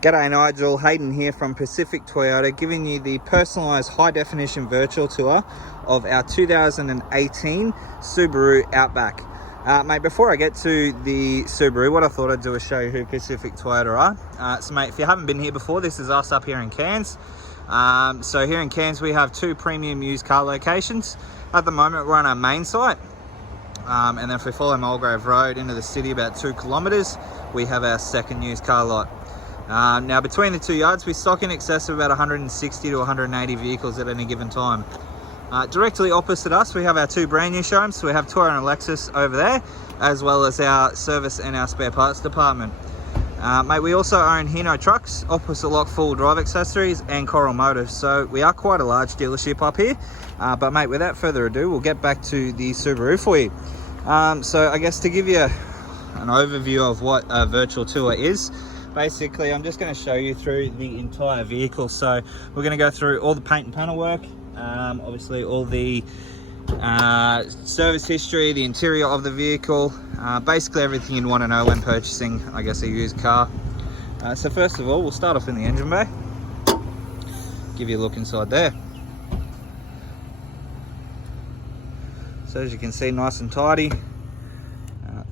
G'day Nigel, Hayden here from Pacific Toyota, giving you the personalised high-definition virtual tour of our 2018 Subaru Outback. Mate, before I get to the Subaru, what I thought I'd do is show you who Pacific Toyota are. So mate, if you haven't been here before, this is us up here in Cairns. So here in Cairns we have two premium used car locations. At the moment we're on our main site. And then if we follow Mulgrave Road into the city about 2 kilometres, we have our second used car lot. Now between the two yards we stock in excess of about 160 to 180 vehicles at any given time. Directly opposite us we have our two brand new showrooms. So we have Toyota and Lexus over there, as well as our service and our spare parts department. Mate, we also own Hino Trucks, Opposite Lock Full Drive Accessories and Coral Motors. So we are quite a large dealership up here. But mate, without further ado, we'll get back to the Subaru for you. So I guess to give you an overview of what a virtual tour is, basically I'm just going to show you through the entire vehicle. So we're going to go through all the paint and panel work, obviously all the service history, the interior of the vehicle, basically everything you'd want to know when purchasing, I guess, a used car. So first of all, we'll start off in the engine bay, give you a look inside there. So as you can see, nice and tidy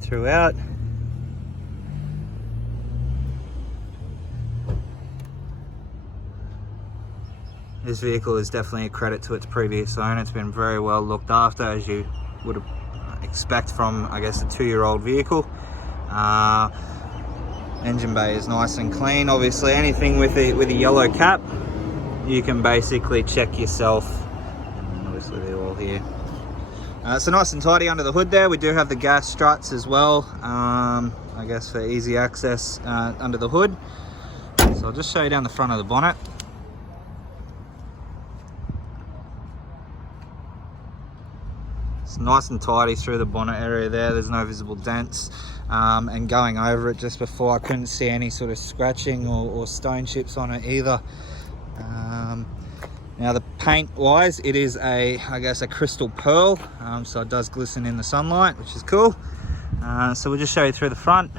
throughout. This vehicle is definitely a credit to its previous owner. It's been very well looked after, as you would expect from, I guess, a 2-year-old vehicle. Engine bay is nice and clean. Obviously, anything with a yellow cap, you can basically check yourself. Obviously, they're all here. So nice and tidy under the hood there. We do have the gas struts as well, I guess for easy access under the hood. So I'll just show you down the front of the bonnet. It's nice and tidy through the bonnet area there. There's no visible dents. And going over it just before, I couldn't see any sort of scratching or stone chips on it either. Now the paint wise, it is I guess a crystal pearl, so it does glisten in the sunlight, which is cool. So we'll just show you through the front.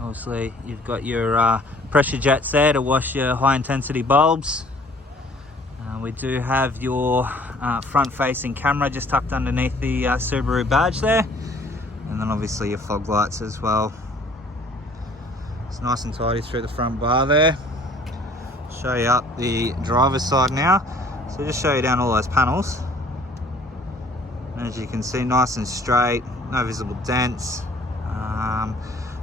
Obviously you've got your pressure jets there to wash your high intensity bulbs. We do have your front facing camera just tucked underneath the Subaru badge there, and then obviously your fog lights as well. It's nice and tidy through the front bar there. Show you up the driver's side now. So just show you down all those panels. And as you can see, nice and straight, no visible dents.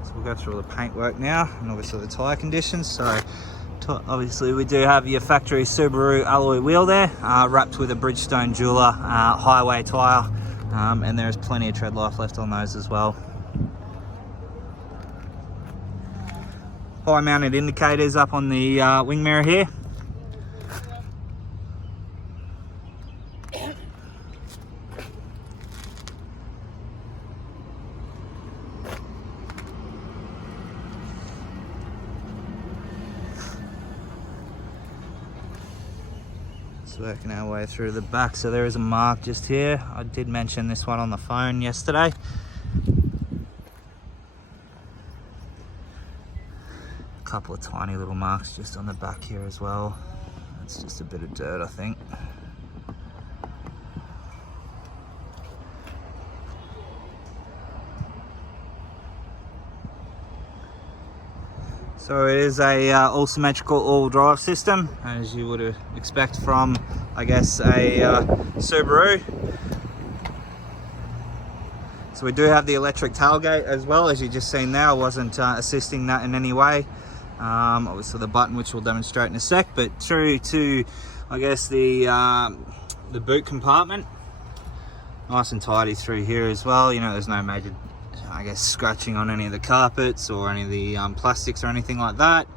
So we'll go through all the paintwork now, and obviously the tyre conditions. So obviously we do have your factory Subaru alloy wheel there, wrapped with a Bridgestone Jeweler highway tyre, and there is plenty of tread life left on those as well. High mounted indicators up on the wing mirror here. Working our way through the back, so there is a mark just here. I did mention this one on the phone yesterday. A couple of tiny little marks just on the back here as well. It's just a bit of dirt, I think. So it is a all symmetrical all drive system, as you would expect from, I guess, a Subaru. So we do have the electric tailgate as well, as you just seen there. I wasn't assisting that in any way. Obviously the button, which we'll demonstrate in a sec, but through to, I guess, the boot compartment. Nice and tidy through here as well. You know, there's no major, I guess, scratching on any of the carpets or any of the plastics or anything like that.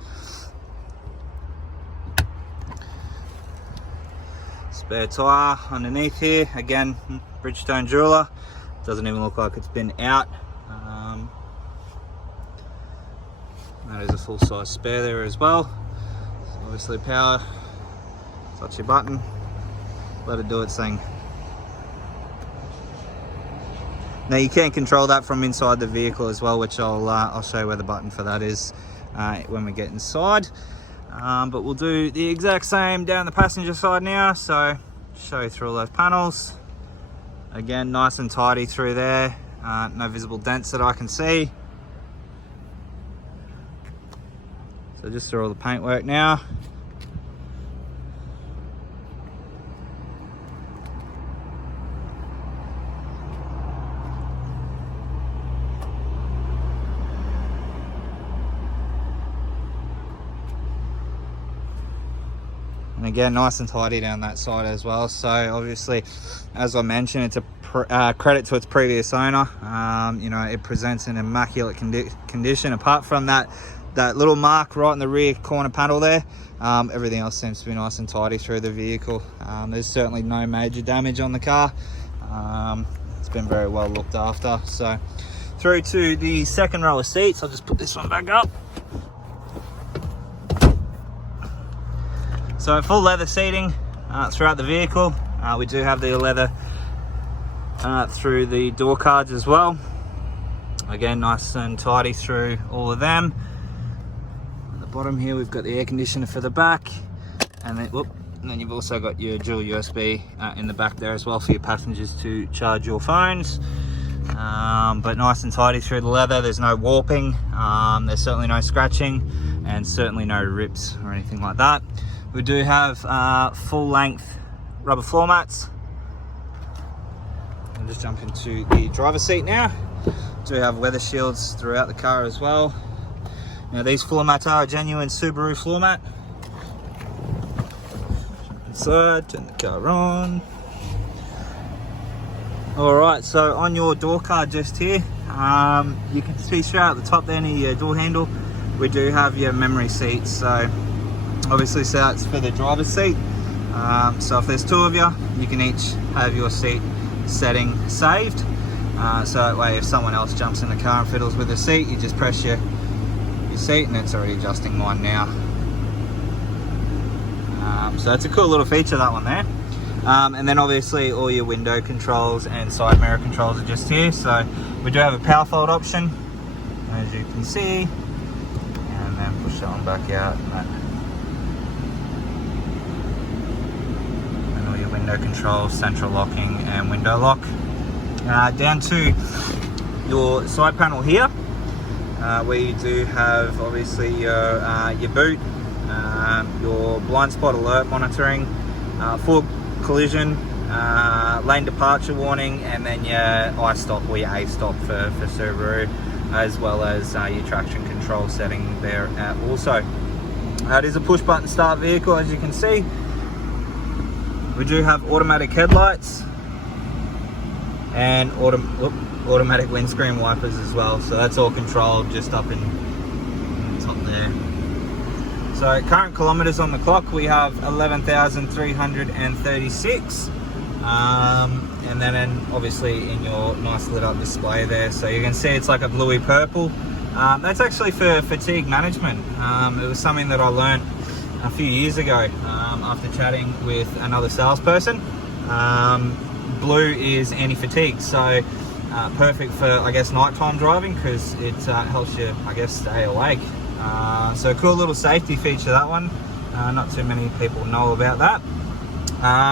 Spare tyre underneath here, again, Bridgestone Jeweler. Doesn't even look like it's been out. That is a full-size spare there as well. So obviously power, touch your button, let it do its thing. Now you can control that from inside the vehicle as well, which I'll show you where the button for that is when we get inside. But we'll do the exact same down the passenger side now. So show you through all those panels. Again, nice and tidy through there. No visible dents that I can see. So just through all the paintwork now. And again, nice and tidy down that side as well. So obviously, as I mentioned, it's a credit to its previous owner. You know, it presents in immaculate condition. Apart from that little mark right in the rear corner panel there, everything else seems to be nice and tidy through the vehicle. There's certainly no major damage on the car. It's been very well looked after. So through to the second row of seats, I'll just put this one back up. So full leather seating throughout the vehicle. We do have the leather through the door cards as well. Again, nice and tidy through all of them. At the bottom here, we've got the air conditioner for the back, and then you've also got your dual USB in the back there as well for your passengers to charge your phones. But nice and tidy through the leather. There's no warping. There's certainly no scratching, and certainly no rips or anything like that. We do have full length rubber floor mats. I'll just jump into the driver's seat now. Do have weather shields throughout the car as well. Now these floor mats are a genuine Subaru floor mat. Jump inside, turn the car on. Alright, so on your door card just here, you can see straight at the top there near your door handle, we do have your memory seats. So obviously, so that's for the driver's seat. So if there's two of you, you can each have your seat setting saved. So that way, if someone else jumps in the car and fiddles with the seat, you just press your seat, and it's already adjusting mine now. So it's a cool little feature, that one there. And then obviously all your window controls and side mirror controls are just here. So we do have a power fold option, as you can see, and then push that one back out. Window control, central locking, and window lock. Down to your side panel here, where you do have obviously your boot, your blind spot alert monitoring, full collision, lane departure warning, and then your I-stop or your A-stop for Subaru, as well as your traction control setting there also. It is a push button start vehicle, as you can see. We do have automatic headlights and automatic windscreen wipers as well. So that's all controlled just up in the top there. So current kilometers on the clock, we have 11,336. And then obviously in your nice lit up display there. So you can see it's like a bluey purple. That's actually for fatigue management. It was something that I learned a few years ago after chatting with another salesperson. Blue is anti-fatigue, so perfect for, I guess, nighttime driving, because it helps you, I guess, stay awake. So cool little safety feature, that one. Not too many people know about that.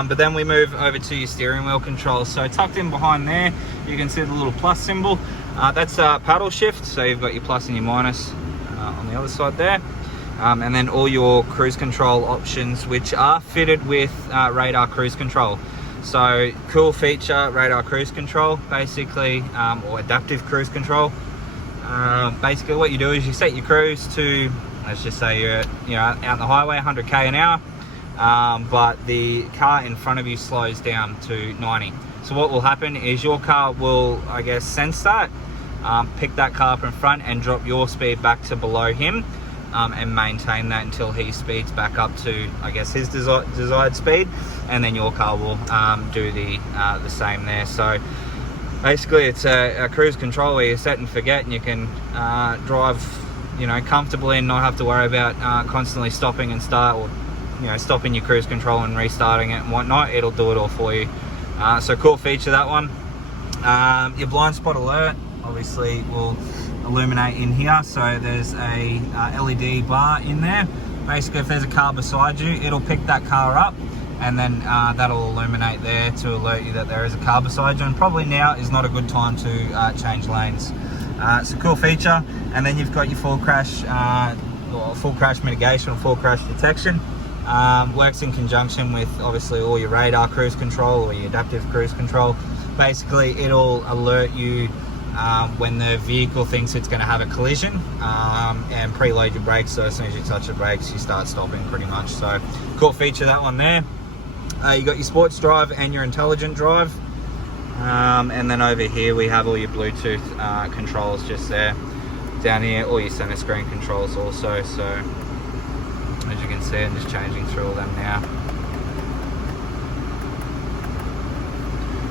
But then we move over to your steering wheel controls. So tucked in behind there, you can see the little plus symbol. That's paddle shift, so you've got your plus and your minus on the other side there. And then all your cruise control options, which are fitted with radar cruise control. So cool feature, radar cruise control, basically, or adaptive cruise control. Basically what you do is you set your cruise to, let's just say you're out on the highway 100k an hour, but the car in front of you slows down to 90. So what will happen is your car will, I guess, sense that, pick that car up in front and drop your speed back to below him. And maintain that until he speeds back up to, I guess, his desired speed, and then your car will do the same there. So basically it's a cruise control where you set and forget, and you can drive comfortably and not have to worry about constantly stopping and start, or stopping your cruise control and restarting it and whatnot. It'll do it all for you. So cool feature, that one. Your blind spot alert obviously will illuminate in here. So there's a LED bar in there. Basically, if there's a car beside you, it'll pick that car up, and then that'll illuminate there to alert you that there is a car beside you. And probably now is not a good time to change lanes. It's a cool feature. And then you've got your full crash mitigation or full crash detection. Works in conjunction with obviously all your radar cruise control or your adaptive cruise control. Basically, it'll alert you when the vehicle thinks it's going to have a collision, and preload your brakes, so as soon as you touch the brakes you start stopping pretty much. So cool feature, that one there. You got your sports drive and your intelligent drive, and then over here we have all your Bluetooth controls just there. Down here all your center screen controls also. So as you can see, I'm just changing through all them now.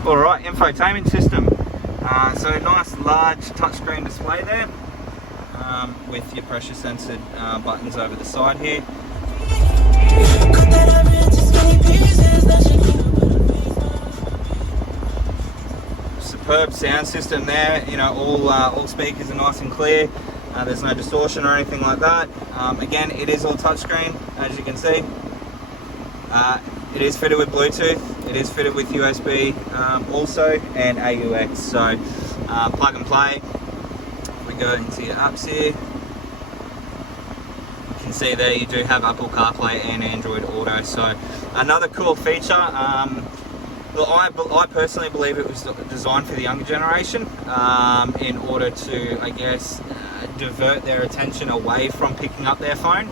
Alright, infotainment system. So a nice large touchscreen display there, with your pressure sensored buttons over the side here. Superb sound system there. You know, all speakers are nice and clear. There's no distortion or anything like that. Again, it is all touchscreen, as you can see. It is fitted with Bluetooth. It is fitted with USB also, and AUX. So plug and play. We go into your apps here. You can see there you do have Apple CarPlay and Android Auto. So another cool feature. I personally believe it was designed for the younger generation in order to, I guess, divert their attention away from picking up their phone.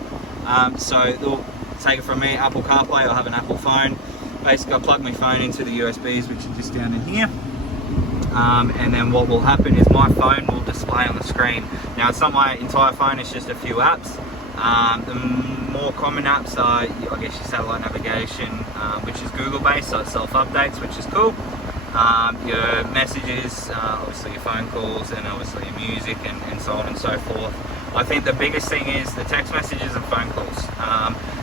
So they'll take it from me, Apple CarPlay, I'll have an Apple phone. Basically, I plug my phone into the USBs, which are just down in here. And then what will happen is my phone will display on the screen. Now, it's not my entire phone, it's just a few apps. The more common apps are, I guess, your satellite navigation, which is Google based, so it self-updates, which is cool. Your messages, obviously your phone calls, and obviously your music, and so on and so forth. I think the biggest thing is the text messages and phone calls.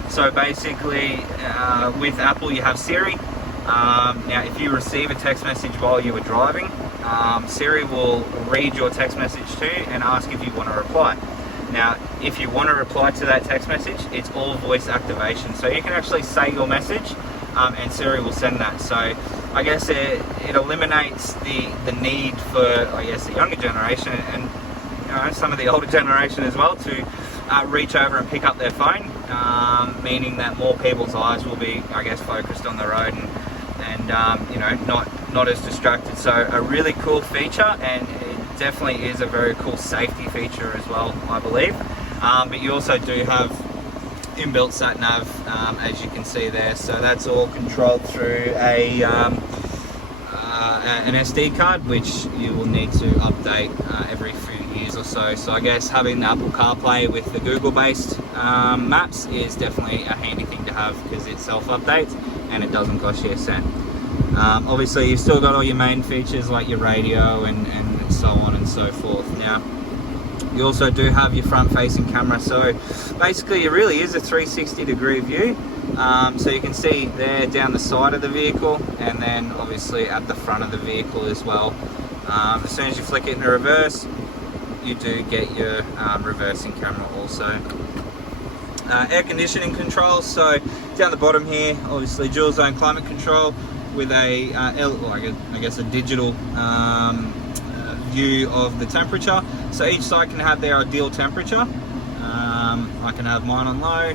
So basically, with Apple you have Siri. Now if you receive a text message while you were driving, Siri will read your text message to you and ask if you want to reply. Now if you want to reply to that text message, it's all voice activation, so you can actually say your message and Siri will send that. So I guess it eliminates the need for, I guess, the younger generation and some of the older generation as well to reach over and pick up their phone, meaning that more people's eyes will be, I guess, focused on the road and you know, not as distracted. So a really cool feature, and it definitely is a very cool safety feature as well, I believe. But you also do have inbuilt sat nav, as you can see there. So that's all controlled through an SD card, which you will need to update every few years or so. So I guess having the Apple CarPlay with the Google-based maps is definitely a handy thing to have, because it self-updates and it doesn't cost you a cent. Obviously, you've still got all your main features like your radio and so on and so forth. Now, you also do have your front-facing camera, so basically it really is a 360-degree view. So you can see there down the side of the vehicle, and then obviously at the front of the vehicle as well. As soon as you flick it into reverse, you do get your reversing camera also. Air conditioning controls, so down the bottom here, obviously dual zone climate control with a I guess a digital view of the temperature. So each side can have their ideal temperature. I can have mine on low,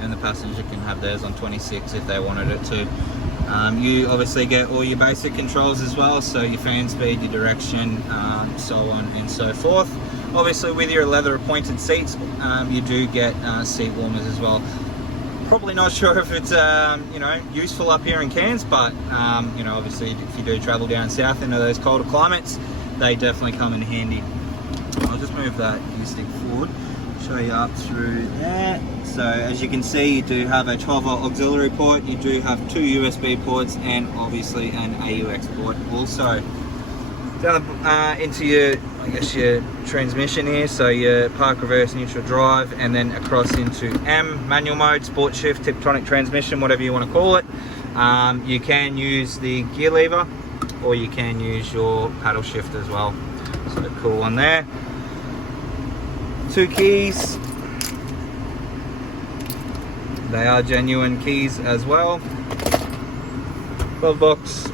and the passenger can have theirs on 26 if they wanted it to. You obviously get all your basic controls as well, so your fan speed, your direction, so on and so forth. Obviously with your leather appointed seats, you do get seat warmers as well. Probably not sure if it's you know, useful up here in Cairns, but you know, obviously if you do travel down south into those colder climates, they definitely come in handy. I'll just move that gear stick forward, show you up through there. So as you can see, you do have a 12-volt auxiliary port, you do have 2 USB ports, and obviously an AUX port also. Down into your, I guess, your transmission here, so your park, reverse, neutral, drive, and then across into M, manual mode, sport shift, Tiptronic transmission, whatever you want to call it. You can use the gear lever, or you can use your paddle shift as well. So cool one there. 2 keys. They are genuine keys as well. Glove box.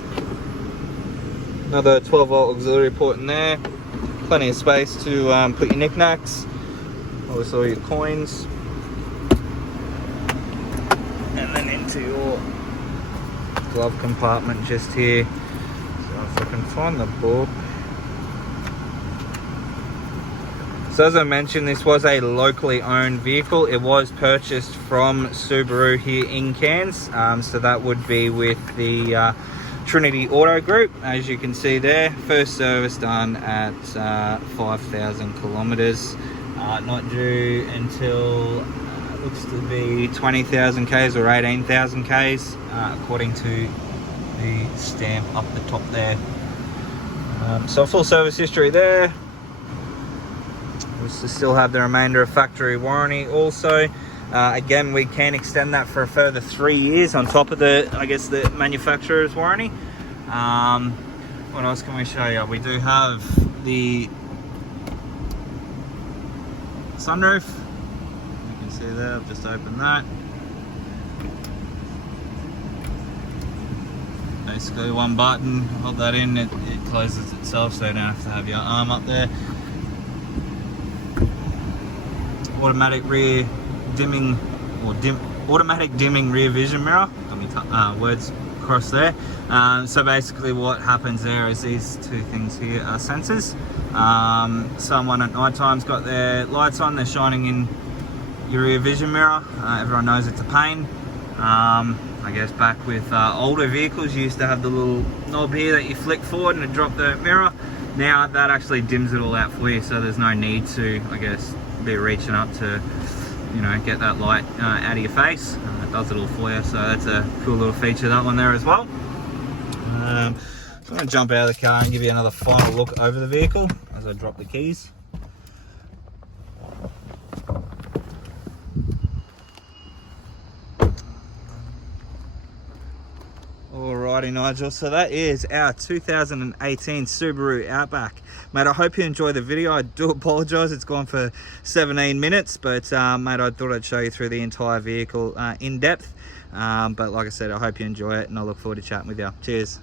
Another 12-volt auxiliary port in there. Plenty of space to put your knickknacks. Obviously all your coins. And then into your glove compartment just here. So if I can find the book. So as I mentioned, this was a locally owned vehicle. It was purchased from Subaru here in Cairns. So that would be with the Trinity Auto Group. As you can see there, first service done at 5,000 kilometers. Not due until looks to be 20,000 Ks or 18,000 Ks, according to the stamp up the top there. So full service history there. We still have the remainder of factory warranty also. Again, we can extend that for a further 3 years on top of the, I guess, the manufacturer's warranty. What else can we show you? We do have the sunroof. You can see there, I've just opened that. Basically one button, hold that in, it closes itself, so you don't have to have your arm up there. Automatic rear dimming, or automatic dimming rear vision mirror. Got me words across there. So basically what happens there is these two things here are sensors. Someone at night time's got their lights on, they're shining in your rear vision mirror. Everyone knows it's a pain. I guess back with older vehicles, you used to have the little knob here that you flick forward and it dropped the mirror. Now that actually dims it all out for you, so there's no need to, I guess, be reaching up to, you know, get that light out of your face. It does it all for you, so that's a cool little feature, that one there as well. I'm going to jump out of the car and give you another final look over the vehicle as I drop the keys. Alrighty, Nigel, so that is our 2018 Subaru Outback. Mate, I hope you enjoyed the video. I do apologise, it's gone for 17 minutes, but mate, I thought I'd show you through the entire vehicle in depth. But like I said, I hope you enjoy it, and I look forward to chatting with you. Cheers.